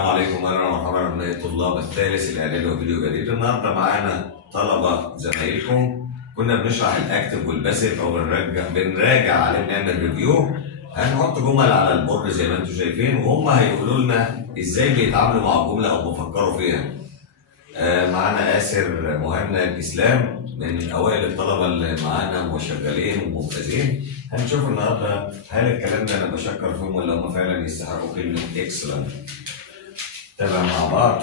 السلام عليكم واهلا ومرحبا بأبناء الطلاب الثالث الاعدادي وفيديو جديد. النهارده معانا طلبه زمايلكم كنا بنشرح الاكتف والباسيف او بنراجع عليه بنعمل ريفيو. هنحط جمل على البورد زي ما انتم شايفين وهم هيقولوا لنا ازاي بيتعاملوا مع الجمله او بيفكروا فيها. معانا آسر مهند اسلام من اوائل الطلبه اللي معانا وشغالين وممتازين. هنشوف النهارده هل الكلام ده انا بشكر فيهم ولا هم فعلا يستحقوا كلمه اكسلنت. تابع مع بعض.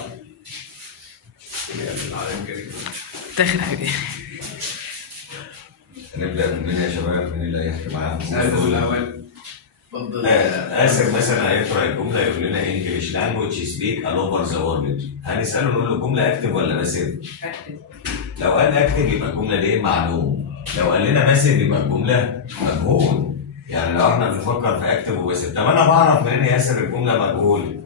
داخل حبيبي. هنبدأ من يا شباب؟ مين اللي هيحكي معانا؟ الأول. اتفضل. آسر مثلا هيقرأ الجملة يقول لنا انجلش لانجوج سبيك all over the world. هنسأله نقول له الجملة اكتف ولا باسيف؟ اكتف. لو قال اكتف يبقى الجملة دي معلوم. لو قال لنا باسيف يبقى الجملة مجهول. يعني لو احنا بنفكر في اكتف وباسيف، طب انا بعرف منين يا آسر الجملة مجهول؟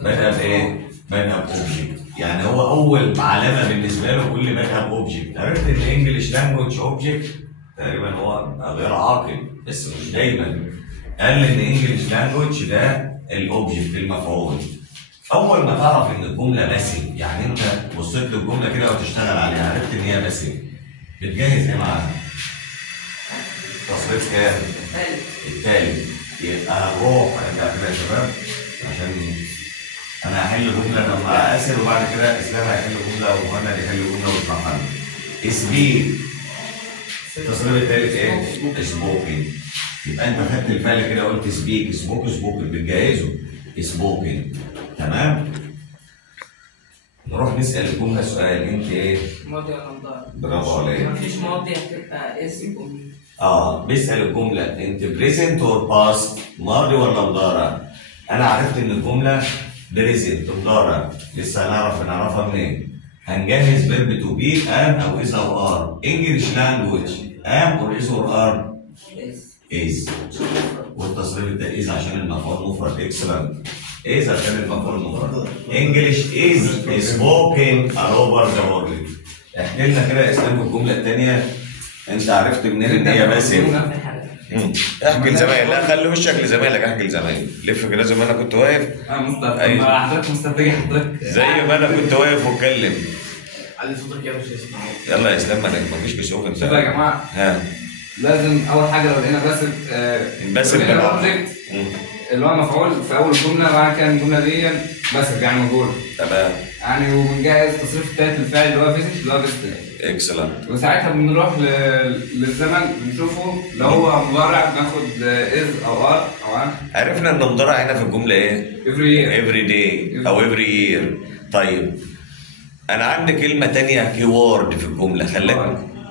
بدأ بإيه؟ بدأ بأوبجكت، يعني هو أول علامة بالنسبة له كل بدأ بأوبجكت، عرفت إن إنجلش لانجوج أوبجكت؟ تقريبا هو غير عاقل بس مش دايما. قال إن إنجلش لانجوج ده الأوبجكت المفعول. أول ما تعرف إن الجملة باسيف، يعني أنت بصيت للجملة كده وتشتغل عليها عرفت إن هي باسيف، بتجهز إيه معاها؟ تصريف كام؟ التالت. يبقى هنروح ارجع كده يا شباب عشان انا هحل جمله مع آسر وبعد كده اسلام هيحل جمله ومهند هيحل جمله ويطلع حل. سبيك التصريف الثالث ايه؟ سبوكن. يبقى انت خدت الفعل كده قلت سبيك سبوكن بتجهزه سبوكن. تمام؟ نروح نسال الجمله سؤال، انت ايه؟ ماضي ولا مضارع؟ برافو عليك. مفيش ماضي هتبقى اسم. بيسأل الجملة انت بريزنت اور باست، ماضي ولا مضارع؟ أنا عرفت إن الجملة بريزنت مضارع، لسه نعرفها منين؟ هنجهز فيرب تو بي ام أو إز أو ار. انجلش لانجوج ام أور إز أور ار؟ إز. والتصريف ده إز عشان المفعول مفرد. اكسلنت. إز عشان المفعول مفرد. انجلش إز سبوكن all over the world. احكي لنا كده يا إسلام الجملة الثانية. انت عرفت منين ان هي باسف؟ احكي لزمايلك، لا خلي وشك لزمايلك، احكي لزمايلك، لف كده زي ما انا كنت واقف. مصطفى. أيوة. حضرتك مستنتج حضرتك زي ما انا كنت واقف واتكلم. علي صوتك يا مش هيسمعوك. يلا يا اسلام ما فيش كسوف انت. شوف يا جماعه، ها لازم اول حاجه لو لقينا باسف بالعربي. اللي هو مفعول في اول جمله، معنى كان الجمله دي باسف يعني مجهول. تمام. يعني وبنجهز التصريف الثالث للفعل اللي هو فيزيت اللي هو فيزيت. اكسلنت. وساعتها بنروح للزمن بنشوفه لو هو مضارع بناخد از او ار او ان. عرفنا ان مضارع هنا في الجمله ايه؟ افري داي او افري يير. طيب انا عندي كلمه ثانيه كي وورد في الجمله خليك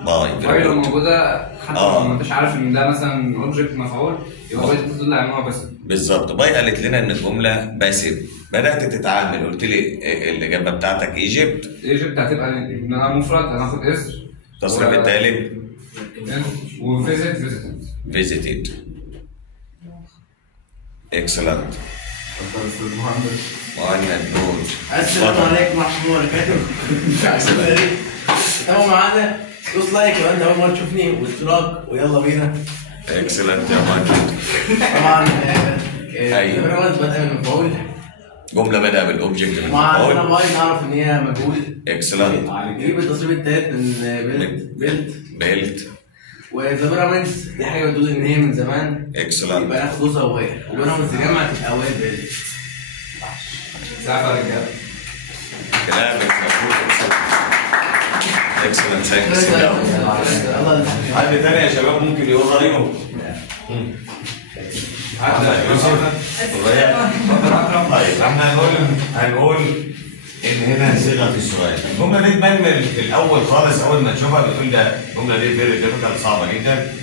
باي لو موجوده حتى لو ما انتش عارف ان ده مثلا اوبجكت مفعول يبقى باي تدل على ان هو باسف. بالظبط. باي قالت لنا ان الجمله باسف، بدات تتعامل قلت لي الاجابه بتاعتك ايجيبت. ايجيبت هتبقى انها مفرد هناخد اسر. التصريف الثالث وفيزيت فيزيتد. اكسلنت. اتفضل استاذ مهند نور. السلام عليكم ورحمه الله وبركاته. تمام معانا دوس لايك لو انت اول مره تشوفني واشتراك ويلا بينا. اكسلنت يا مهند. طبعا ايوه بدأ من المفعول. جمله بدأ بالاوبجكت من مع المفعول. انا باي نعرف ان هي مجهول. اكسلنت. نجيب التصريف الثالث من بيلت. وذا بيراميدز دي حاجه بتقول ان هي من زمان. اكسلنت. يبقى ناخد دوسه وغير وبيراميدز جامعه الاوائل بيلت. سعد يا رجاله. كلامك مظبوط. اكسلنت. ثانكس. حد تاني يا شباب ممكن يقول رايه؟ طيب احنا هنقول ان هنا صيغه السؤال. الجمله دي تبان في الاول خالص، اول ما تشوفها بتقول ده الجمله دي فيري ديفيكالت صعبه جدا،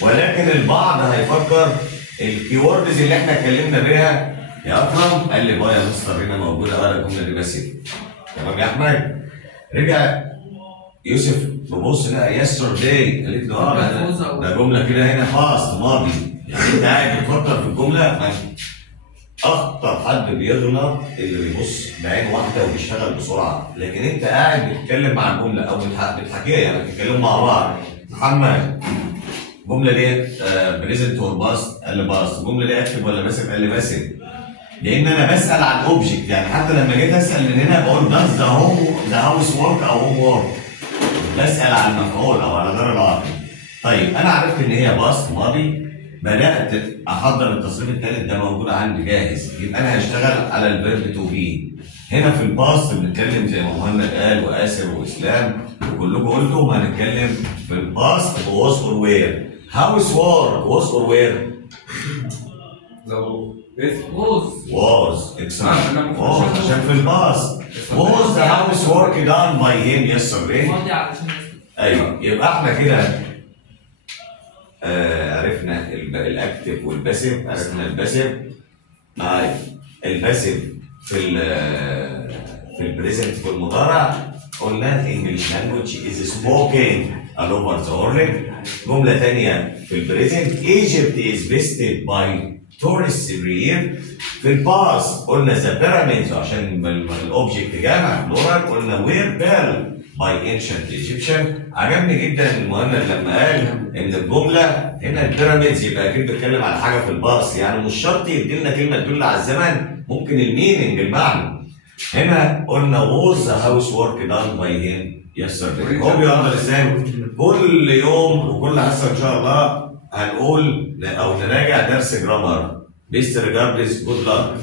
ولكن البعض هيفكر الكيوردز اللي احنا اتكلمنا بيها. يا اكرم قال لي باي يا مستر هنا موجوده ورا الجمله دي بس. تمام يا احمد؟ رجع يوسف ببص لقى يسترداي، قالت له ده جمله كده هنا فاست ماضي، يعني انت قاعد بتفكر في الجمله. اخطر حد بيغلط اللي بيبص بعين واحده وبيشتغل بسرعه، لكن انت قاعد بتتكلم مع الجمله او بتحكيها، يعني بتتكلموا مع بعض. محمد الجمله دي بريزنت اور باست قال لي باست، الجمله دي اكتب ولا باسف قال لي باسف. لان انا بسال عن اوبجكت، يعني حتى لما جيت اسال من هنا بقول ده ذا هاوس وورك او هوم وورك، بسال عن مفعول او على غير العاقل. طيب انا عرفت ان هي باست ماضي، بدات احضر التصريف الثالث ده موجود عندي جاهز، يبقى انا هشتغل على الفيرب تو بي. هنا في الباست بنتكلم زي ما مهند قال واسر واسلام وكلكم قلتم هنتكلم في الباست was or where. هاوس وورك was or where؟ was excellent. was عشان في الباست. was the house work done by him yesterday. ماضي علشان ايوه يبقى احنا كده عرفنا الاكتف والباسيف، عرفنا الباسيف. الباسيف في البريزنت في المضارع قلنا الانجلش لانجوج از سبوكن all over the world. جمله ثانيه في البريزنت Egypt is visited by tourists every year. في الباست قلنا ذا بيراميدز عشان الاوبجكت جامع بلورال، قلنا وير بيل باي انشنت ايجيبشن. عجبني جدا المهند لما قال ان الجمله هنا البيراميدز يبقى اكيد بيتكلم على حاجه في الباست، يعني مش شرط يدي لنا كلمه تدل على الزمن، ممكن الميننج المعنى. هنا قلنا was the house work done by him yesterday. هو بيقدر ازاي؟ كل يوم وكل حصه ان شاء الله هنقول او نراجع درس جرامر. بيست ريجاردز جود لك.